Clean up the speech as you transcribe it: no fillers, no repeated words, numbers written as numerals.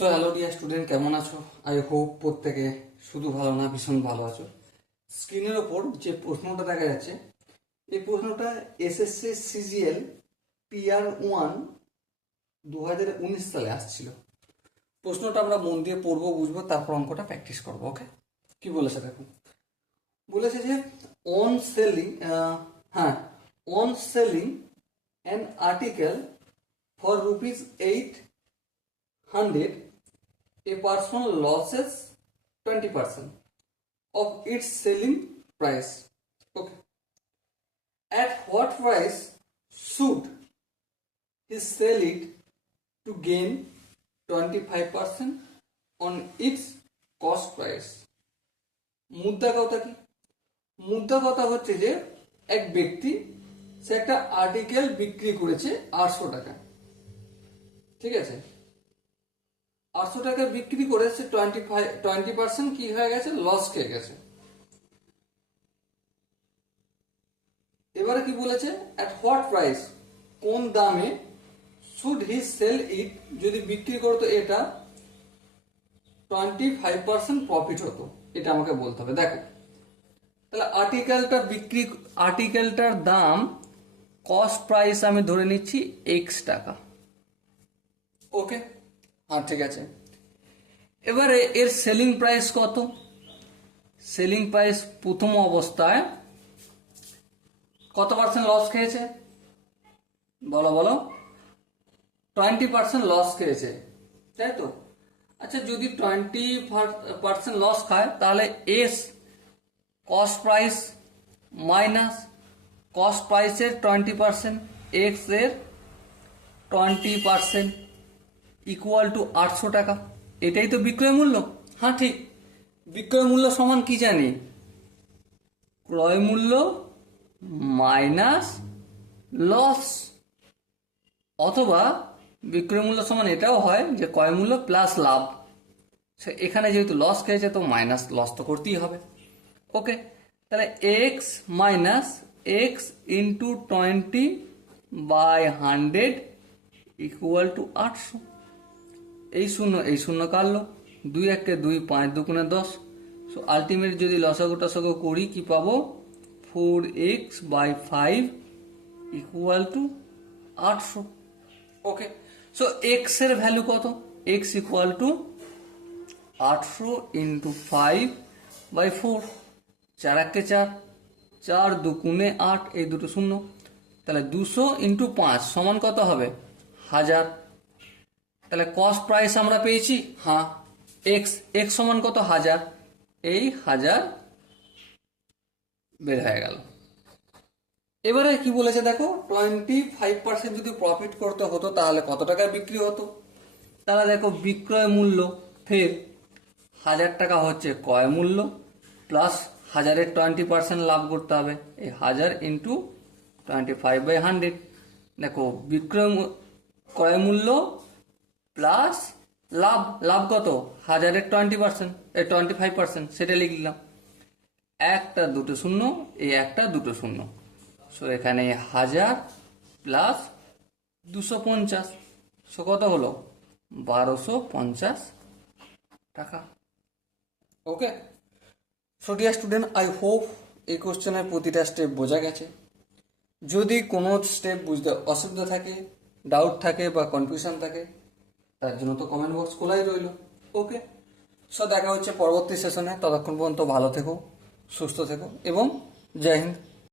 So hello dear student, কেমন আছো? I hope প্রত্যেকে শুধু ভালো না, ভীষণ ভালো আছো। স্ক্রিনের ওপর যে প্রশ্নটা দেখা যাচ্ছে, এই প্রশ্নটা এসএসসি সিজিএল PR1 2019 সালে আসছিল। প্রশ্নটা আমরা মন দিয়ে পড়বো, বুঝবো, তারপর অঙ্কটা প্র্যাকটিস করবো। ওকে, কি বলেছে দেখো। বলেছে যে অন সেলিং, হ্যাঁ, on selling an article for ₹800, a person loses 20% of its selling price. Okay. At what price should he sell it to gain 25% on its cost price? মুদ্রা কথা কি? মুদ্রা কথা হচ্ছে যে এক ব্যক্তি সে একটা আর্টিকেল বিক্রি করেছে 800 টাকা, ঠিক আছে। 800 টাকা বিক্রি করে সে 20% কি হয়ে গেছে, লস খেয়ে গেছে। এবারে কি বলেছে, অ্যাট হোয়াট প্রাইস, কোন দামে, শুড হি সেল ইট, যদি বিক্রি করতো এটা 25% প্রফিট হতো, এটা আমাকে বলতে হবে। দেখো তাহলে আর্টিকেলটার দাম, কস্ট প্রাইস আমি ধরে নিচ্ছি X টাকা। ওকে, হ্যাঁ ঠিক আছে। এবারে এর সেলিং প্রাইস কত? সেলিং প্রাইস প্রথম অবস্থায় কত পার্সেন্ট লস খেয়েছে, বলো বলো? 20% লস খেয়েছে, তাই তো। আচ্ছা, যদি 20% লস খায়, তাহলে S cost price minus cost প্রাইসের 20%, এক্স এর 20% ইকুয়াল টু 800 টাকা। এটাই তো বিক্রয় মূল্য। হ্যাঁ ঠিক, বিক্রয় মূল্য সমান কি জানি, ক্রয় মূল্য মাইনাস লস, অথবা বিক্রয় মূল্য সমান এটাও হয় যে ক্রয় মূল্য প্লাস লাভ। এখানে যেহেতু লস খেয়েছে তো মাইনাস লস তো করতেই হবে। ওকে, তাহলে x minus x into 20/100 equal to 800। এই শূন্য কাটলো, 2 1 2, 5 2 10। সো আলটিমেট যদি লসাগু টসাগু করি কি পাবো, 4x/5 equal to 800। Okay, so x এর ভ্যালু কত, এক্স ইকুয়াল টু 800 ইন্টু 5/4, 4 1 4, 4 2 8, এই দুটো শূন্য, তাহলে 200 ইন্টু 5 সমান কত হবে, 1000। তাহলে কস্ট প্রাইস আমরা পেয়েছি, হ্যাঁ, এক্স এক্স সমান কত, 1000, এই 1000 বের হয়ে গেল। এবারে কি বলেছে দেখো, 25% যদি প্রফিট করতে হতো তাহলে কত টাকায় বিক্রি হতো। তাহলে দেখো বিক্রয় মূল্য ফের 1000 টাকা হচ্ছে ক্রয় মূল্য, প্লাস 1000-এর 20% লাভ করতে হবে, এই 1000 ইন্টু 25/100। দেখো ক্রয় মূল্য প্লাস লাভ, লাভ কত, 1000-এর 20%, 25%, সেটা লিখলাম। একটা দুটো শূন্য, এই একটা দুটো শূন্য, সো এখানে 1000 প্লাস 250, সো কত হলো, 1250 টাকা। Okay, so dear student, I hope এই কোশ্চেনের প্রতিটা স্টেপ বোঝা গেছে। যদি কোনো স্টেপ বুঝতে অসুবিধা থাকে, ডাউট থাকে বা কনফিউশন থাকে, তার জন্য তো কমেন্ট বক্স খোলাই রইল। ওকে, সো দেখা হচ্ছে পরবর্তী সেশনে। ততক্ষণ পর্যন্ত ভালো থেকো, সুস্থ থেকো এবং জয় হিন্দ।